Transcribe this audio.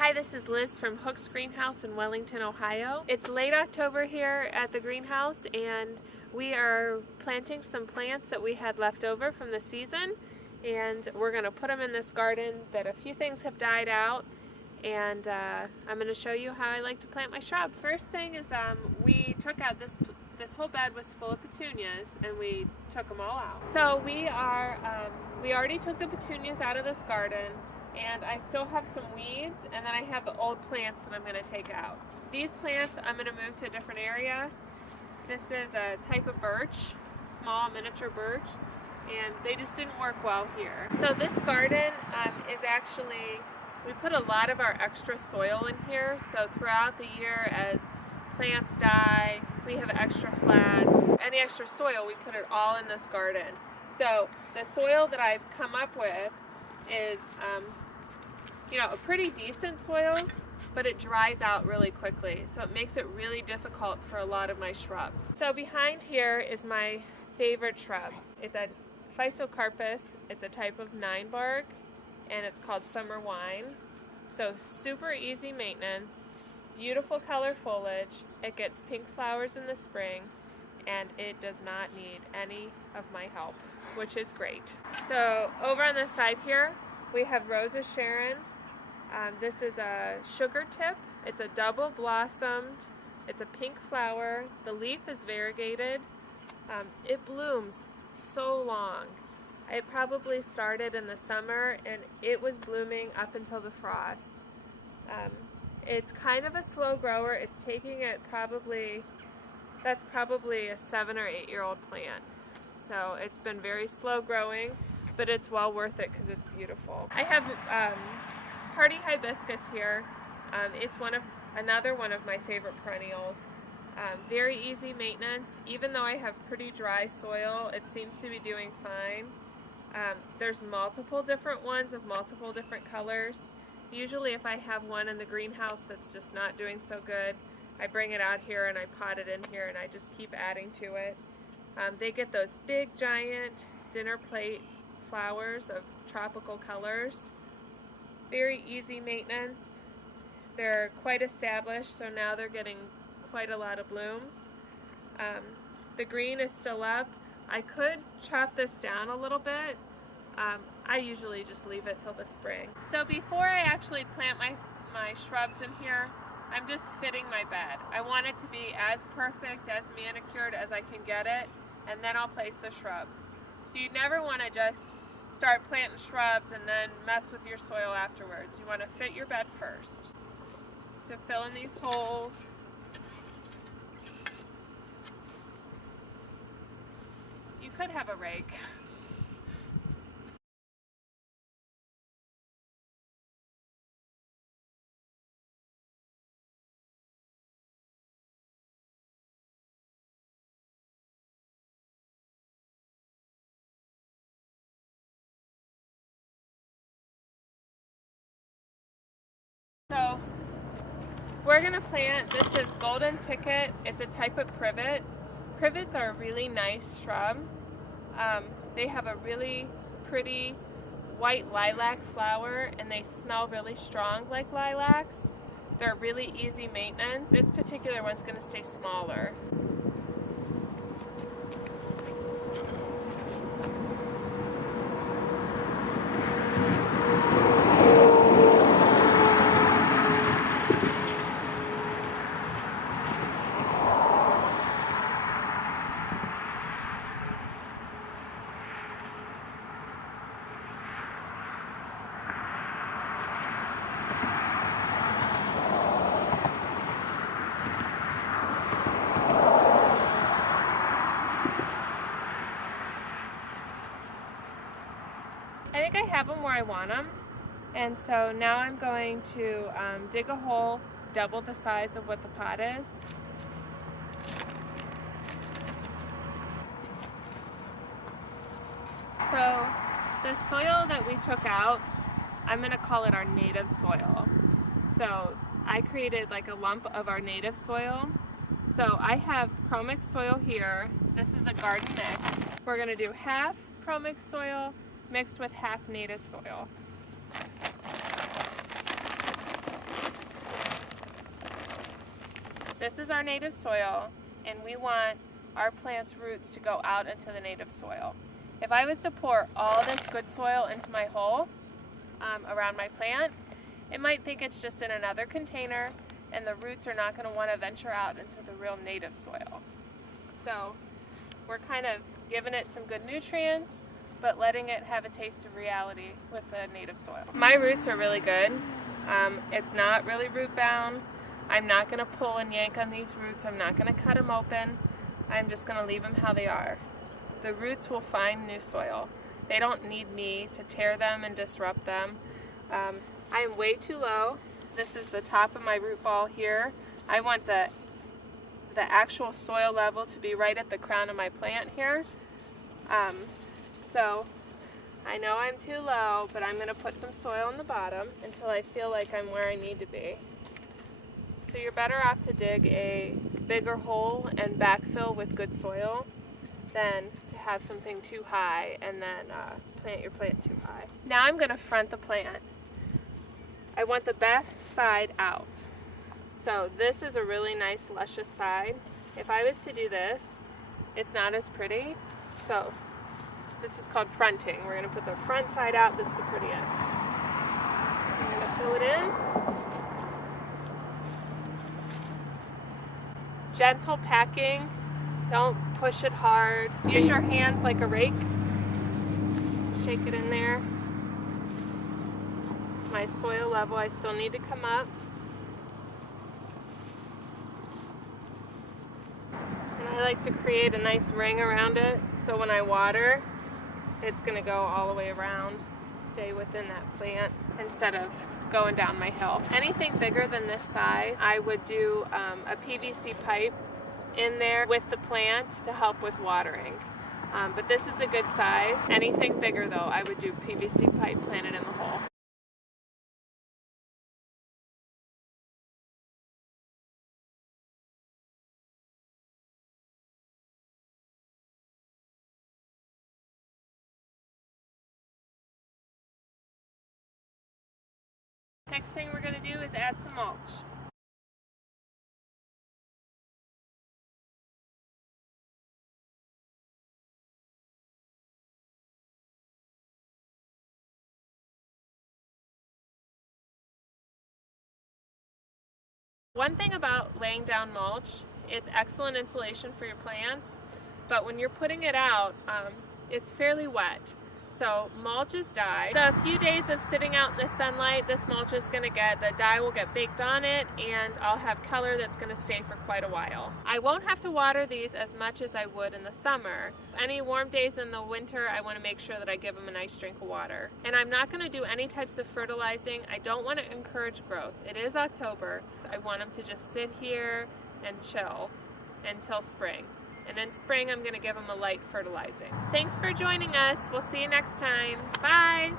Hi, this is Liz from Hook's Greenhouse in Wellington, Ohio. It's late October here at the greenhouse and we are planting some plants that we had left over from the season, and we're going to put them in this garden that a few things have died out, and I'm going to show you how I like to plant my shrubs. First thing is we took out this whole bed was full of petunias and we took them all out. So we already took the petunias out of this garden, and I still have some weeds, and then I have the old plants that I'm going to take out. These plants I'm going to move to a different area. This is a type of birch, small miniature birch, and they just didn't work well here. So this garden is actually, we put a lot of our extra soil in here, so throughout the year as plants die, we have extra flats. Any extra soil, we put it all in this garden. So the soil that I've come up with is a pretty decent soil, but it dries out really quickly, so it makes it really difficult for a lot of my shrubs. So behind here is my favorite shrub. It's a Physocarpus. It's a type of 9-bark, and it's called summer wine. So super easy maintenance, beautiful color foliage. It gets pink flowers in the spring, and it does not need any of my help, which is great. So over on this side here, we have Rosa Sharon. This is a sugar tip. It's a double blossomed. It's a pink flower. The leaf is variegated. It blooms so long. It probably started in the summer and it was blooming up until the frost. It's kind of a slow grower. It's taking it that's probably a 7 or 8 year old plant. So it's been very slow growing, but it's well worth it because it's beautiful. I have hardy hibiscus here. It's another one of my favorite perennials. Very easy maintenance. Even though I have pretty dry soil, it seems to be doing fine. There's multiple different ones of multiple different colors. Usually if I have one in the greenhouse that's just not doing so good, I bring it out here and I pot it in here and I just keep adding to it. They get those big giant dinner plate flowers of tropical colors. Very easy maintenance. They're quite established, so now they're getting quite a lot of blooms. The green is still up. I could chop this down a little bit. I usually just leave it till the spring. So before I actually plant my shrubs in here, I'm just fitting my bed. I want it to be as perfect, as manicured as I can get it, and then I'll place the shrubs. So you never want to just start planting shrubs and then mess with your soil afterwards. You want to fit your bed first. So fill in these holes. You could have a rake. So we're going to plant, this is Golden Ticket. It's a type of privet. Privets are a really nice shrub. They have a really pretty white lilac flower and they smell really strong like lilacs. They're really easy maintenance. This particular one's going to stay smaller. I think I have them where I want them, and so now I'm going to dig a hole double the size of what the pot is. So the soil that we took out, I'm going to call it our native soil. So I created like a lump of our native soil. So I have pro-mixed soil here. This is a garden mix. We're going to do half pro-mixed soil mixed with half native soil. This is our native soil, and we want our plant's roots to go out into the native soil. If I was to pour all this good soil into my hole around my plant, it might think it's just in another container, and the roots are not going to want to venture out into the real native soil. So we're kind of giving it some good nutrients, but letting it have a taste of reality with the native soil. My roots are really good. It's not really root bound. I'm not going to pull and yank on these roots. I'm not going to cut them open. I'm just going to leave them how they are. The roots will find new soil. They don't need me to tear them and disrupt them. I am way too low. This is the top of my root ball here. I want the actual soil level to be right at the crown of my plant here. So I know I'm too low, but I'm going to put some soil on the bottom until I feel like I'm where I need to be. So you're better off to dig a bigger hole and backfill with good soil than to have something too high and then plant your plant too high. Now I'm going to front the plant. I want the best side out. So this is a really nice luscious side. If I was to do this, it's not as pretty. So this is called fronting. We're going to put the front side out that's the prettiest. I'm going to fill it in. Gentle packing. Don't push it hard. Use your hands like a rake. Shake it in there. My soil level, I still need to come up. And I like to create a nice ring around it, so when I water, it's going to go all the way around, stay within that plant instead of going down my hill. Anything bigger than this size, I would do a PVC pipe in there with the plant to help with watering. But this is a good size. Anything bigger though, I would do PVC pipe planted in the hole. Next thing we're going to do is add some mulch. One thing about laying down mulch, it's excellent insulation for your plants, but when you're putting it out, it's fairly wet. So mulch is dye. So a few days of sitting out in the sunlight, this mulch is going to the dye will get baked on it, and I'll have color that's going to stay for quite a while. I won't have to water these as much as I would in the summer. Any warm days in the winter, I want to make sure that I give them a nice drink of water. And I'm not going to do any types of fertilizing. I don't want to encourage growth. It is October. I want them to just sit here and chill until spring. And in spring, I'm going to give them a light fertilizing. Thanks for joining us. We'll see you next time. Bye.